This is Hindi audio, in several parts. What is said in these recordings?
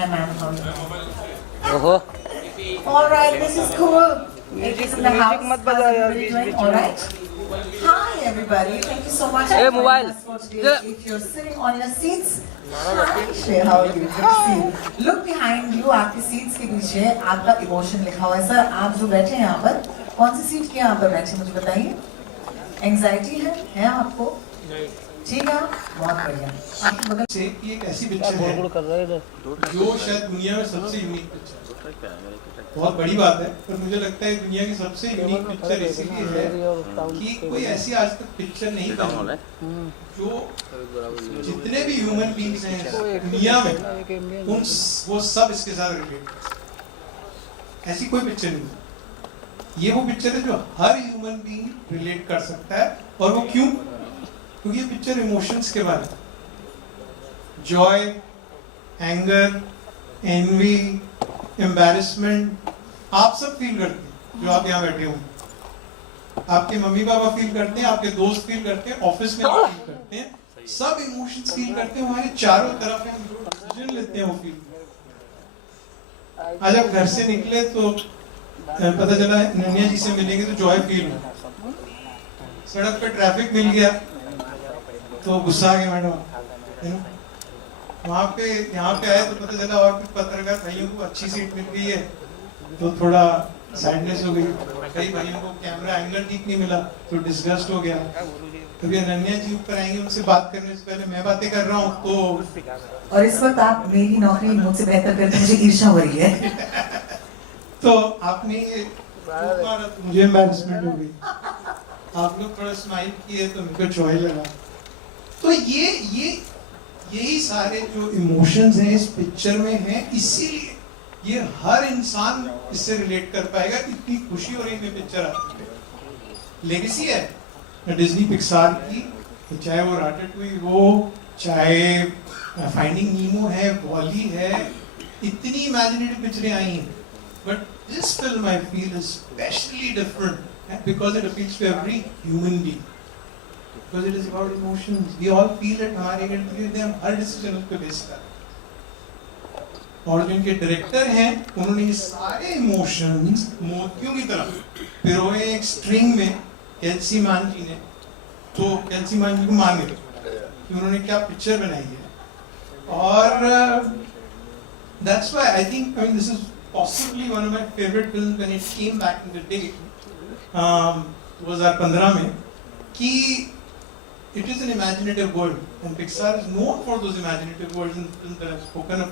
Hi ma'am, how are you? ओहो All right, this is cool. Music In the house, music मत बजाओ यार how's बीच everybody बीच doing? All में। right. Hi everybody, thank you so much for Hey, joining mobile. us for today. If you're sitting on your seats, hi Shrey, how are you? Good to see you. Look behind you, आपकी seats के पीछे आपका emotion लिखा हुआ है सर। आप जो बैठे हैं यहाँ पर, कौन सी सीट के यहाँ पर बैठे मुझे बताइए। Anxiety है आपको? ठीक है, बहुत बढ़िया। आपके बगल से कि एक ऐसी पिक्चर है गुड़ कर रहा है इधर। जो शायद दुनिया में सबसे यूनिक पिक्चर है। बहुत बड़ी बात है, पर मुझे लगता है दुनिया की सबसे यूनिक पिक्चर इसीलिए है कि कोई ऐसी आज तक पिक्चर नहीं बनी जो जितने भी ह्यूमन बींग्स हैं दुनिया में उन वो सब इसके साथ रिलेट कर सकते हैं। ऐसी कोई पिक्चर नहीं है। ये वो पिक्चर है जो हर ह्यूमन बींग रिलेट कर सकता है। और वो क्यों? क्योंकि ये पिक्चर इमोशंस के बारे में, जॉय, एंगर, एनवी, एम्बैरेसमेंट, आप सब फील करते हैं जो आप यहाँ बैठे हो। आपके मम्मी पापा फील करते हैं, आपके दोस्त फील करते हैं, ऑफिस में फील करते हैं, सब इमोशंस फील करते हैं। हमारे चारों तरफ हम जो डिसीजन लेते हैं वो फील करते हैं। आज आप घर से निकले तो पता चला नन्या जी से मिलेंगे तो जॉय फील हो। सड़क पे ट्रैफिक मिल गया तो गुस्सा आ गया मैडम। वहाँ पे यहाँ पे आए तो पता चला और कुछ पत्रकार भाइयों को अच्छी सीट मिल गई है तो थोड़ा सैडनेस हो गई। कई भाइयों को कैमरा एंगल ठीक नहीं मिला तो डिस्गस्ट हो गया। कभी अनन्या जी ऊपर आएंगे, उनसे बात करने से पहले मैं बातें कर रहा हूँ तो और इस वक्त आप मेरी नौकरी मुझसे बेहतर करके मुझे ईर्ष्या हो रही है। तो आपने ये मारा तो मुझे एम्बैरेसमेंट हो गई। आप लोग थोड़ा स्माइल किए तो मुझे जॉय लगा। तो यही सारे जो इमोशंस हैं इस पिक्चर में हैं, इसीलिए ये हर इंसान इससे रिलेट कर पाएगा। इतनी खुशी हो रही है पिक्चर आती है। लेगेसी है डिज्नी पिक्सार की, चाहे वो राटाटूई हो, चाहे फाइंडिंग नीमो है, वॉली है, इतनी इमेजिनेटिव पिक्चरें आई हैं। But this film I feel is specially different because it appeals to every human being. Because it is about emotions. We all feel it. हमारे इर्द-गिर्द हम हर डिसीजन उस पे बेस कर रहे हैं। और जो इनके डायरेक्टर हैं, उन्होंने ये सारे इमोशंस मोतियों की तरह पिरोए एक स्ट्रिंग में केल्सी मान जी ने। तो केल्सी मान जी को मान गए कि उन्होंने क्या पिक्चर बनाई है। और that's why I think this is possibly one of my favorite films when it came back in the day, 2015 में, कि it is an imaginative world and Pixar is known for those imaginative worlds in films that I've spoken of.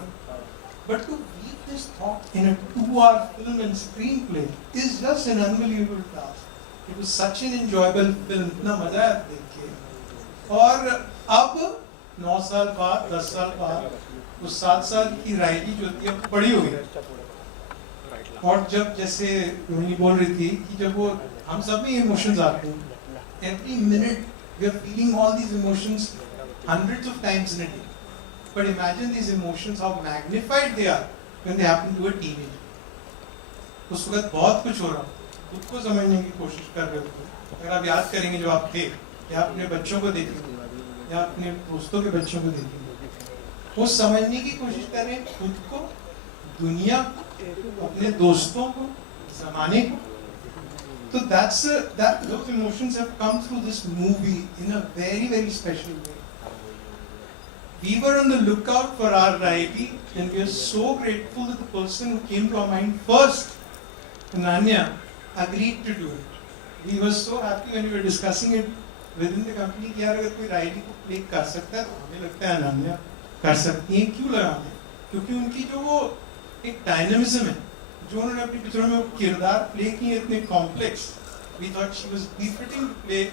But to weave this thought in a 2-hour film and screenplay is just an unbelievable task. It was such an enjoyable film. इतना मजा आया देख के। और अब 9 साल बाद, 10 साल बाद, वो 7 साल की राइली जो थी अब बड़ी हो गई। और जब जैसे रोहिणी बोल रही थी कि जब वो हम सब में इमोशंस आते हैं, every minute we are feeling all these emotions hundreds of times in a day. But imagine these emotions, how magnified they are when they happen to a teenager. उस वक्त बहुत कुछ हो रहा, खुद को समझने की कोशिश कर रहे हो। अगर आप याद करेंगे जो आप थे, या अपने बच्चों को देखेंगे, या अपने दोस्तों के बच्चों को देखेंगे, वो समझने की कोशिश कर रहे हैं खुद को, दुनिया को, अपने दोस्तों को, ज़माने को। So those emotions have come through this movie in a very, very special way. We were on the lookout for our Riley, and we are so grateful that the person who came to our mind first, Ananya, agreed to do it. We were so happy when we were discussing it within the company कि यार अगर कोई Riley को play कर सकता है तो हमें लगता है अनन्या कर सकती है। क्यों लगा हमें? क्योंकि उनकी जो वो एक डायनामिज्म है, जो उन्होंने अपनी पिक्चरों में किरदार प्ले किए इतने complex, we thought she was befitting to play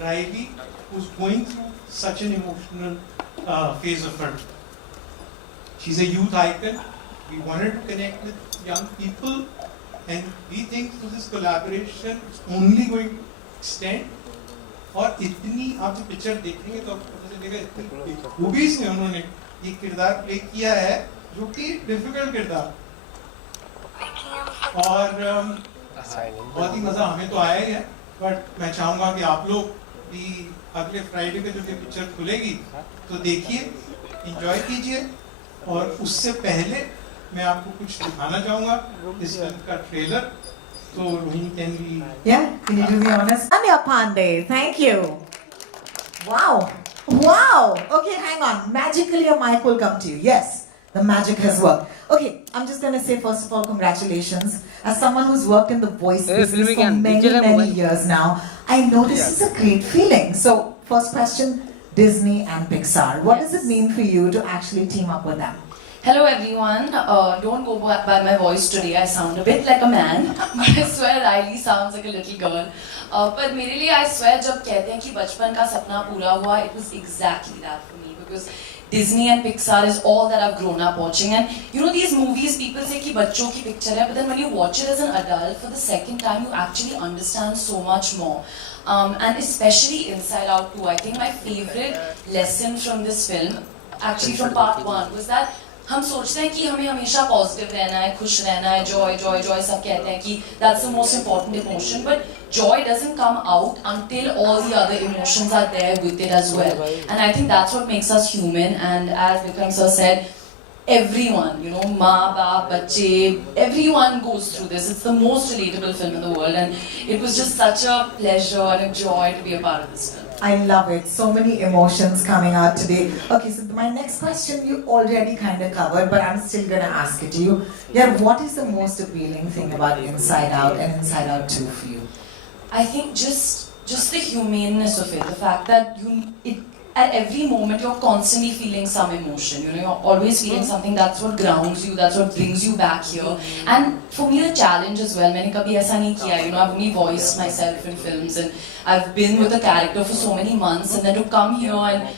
Riley, who's going through such an emotional phase of her. She's a youth icon. We wanted to connect with young people, and we think through this collaboration it's only going to extend. और इतनी आप जो पिक्चर देखेंगे तो आपको पता चलेगा इतनी खूबी से उन्होंने ये किरदार प्ले किया है जो कि डिफिकल्ट किरदार। और बहुत ही मजा हमें तो आया ही है। बट मैं चाहूंगा कि आप लोग भी अगले फ्राइडे पे जब ये पिक्चर खुलेगी तो देखिए, एंजॉय कीजिए और उससे पहले मैं आपको कुछ दिखाना चाहूँगा इस फिल्म का ट्रेलर, तो Rohini can be Yeah, can you do the honors? Anya Pandey, thank you. Wow. Wow. Okay, hang on. Magically, a mic will come to you. Yes, the magic has worked. Okay, I'm just going to say, first of all, congratulations. As someone who's worked in the voice Hey, business for filming many, digital many mobile. years now, I know this is a great feeling. So, first question, Disney and Pixar. What does it mean for you to actually team up with them? Hello everyone. Don't go by my voice today. I sound a bit like a man, but I swear Riley sounds like a little girl. पर मेरे लिए I swear जब कहते हैं कि बचपन का सपना पूरा हुआ, it was exactly that for me because Disney and Pixar is all that I've grown up watching. And you know these movies, people say कि बच्चों की picture है, but then when you watch it as an adult for the second time, you actually understand so much more. And especially Inside Out 2, I think my favorite lesson from this film, actually from part 1, was that हम सोचते हैं कि हमें हमेशा पॉजिटिव रहना है, खुश रहना है, जॉय जॉय जॉय सब कहते हैं कि that's the most important emotion, but joy doesn't come out until all the other emotions are there with it as well. And I think that's what makes us human. And as Vikram sir said, everyone, you know, माँ बाप बच्चे, everyone goes through this. It's the most relatable film in the world, and it was just such a pleasure and a joy to be a part of this film. I love it. So many emotions coming out today. Okay, so my next question you already kind of covered, but I'm still going to ask it to you. Yeah, what is the most appealing thing about Inside Out and Inside Out 2 for you? I think just the humaneness of it, the fact that at every moment you're constantly feeling some emotion, you know, you're always feeling something. That's what grounds you, that's what brings you back here. And for me the challenge as well, मैंने कभी ऐसा नहीं किया, you know, I've only voiced myself in films and I've been with a character for so many months, and then to come here and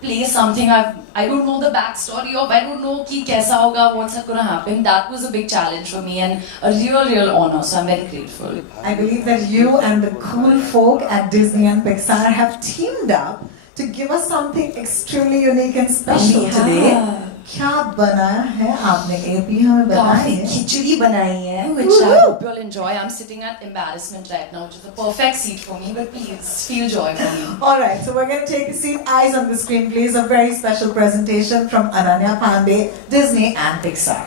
play something I don't know the backstory of, I don't know कि कैसा होगा, what's going to happen. That was a big challenge for me and a real honor, so I'm very grateful. I believe that you and the cool folk at Disney and Pixar have teamed up to give us something extremely unique and special Yeah. today. क्या बनाया है आपने? AP हमें काफी बताइए. खिचड़ी बनाई है, which I hope you'll enjoy. I'm sitting at embarrassment right now, which is a perfect seat for me, but please feel joy for me. All right, so we're going to take a seat. Eyes on the screen, please. A very special presentation from Ananya Pandey, Disney and Pixar.